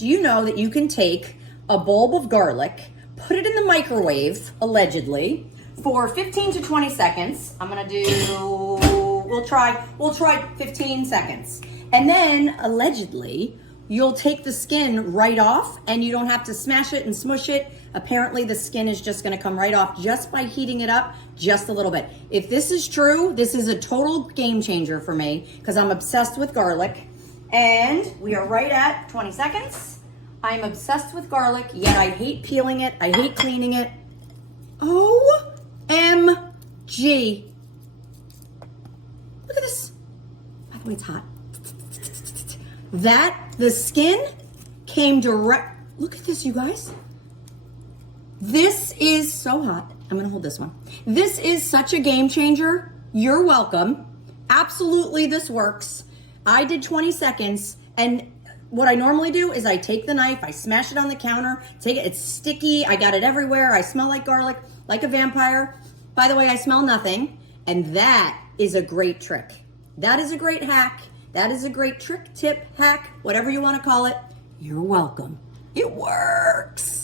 do you know that you can take a bulb of garlic, put it in the microwave, allegedly, for 15 to 20 seconds. I'm gonna do, we'll try 15 seconds. And then, allegedly, you'll take the skin right off and you don't have to smash it and smush it. Apparently the skin is just gonna come right off just by heating it up just a little bit. If this is true, this is a total game changer for me because I'm obsessed with garlic. And we are right at 20 seconds. I'm obsessed with garlic, yet I hate peeling it, I hate cleaning it. OMG. Look at this. By the way, it's hot. The skin came direct. Look at this, you guys. This is so hot. I'm gonna hold this one. This is such a game changer. You're welcome. Absolutely, this works. I did 20 seconds, and what I normally do is I take the knife, I smash it on the counter, it's sticky, I got it everywhere, I smell like garlic, like a vampire. By the way, I smell nothing, and that is a great trick. That is a great hack. That is a great trick, tip, hack, whatever you want to call it. You're welcome. It works.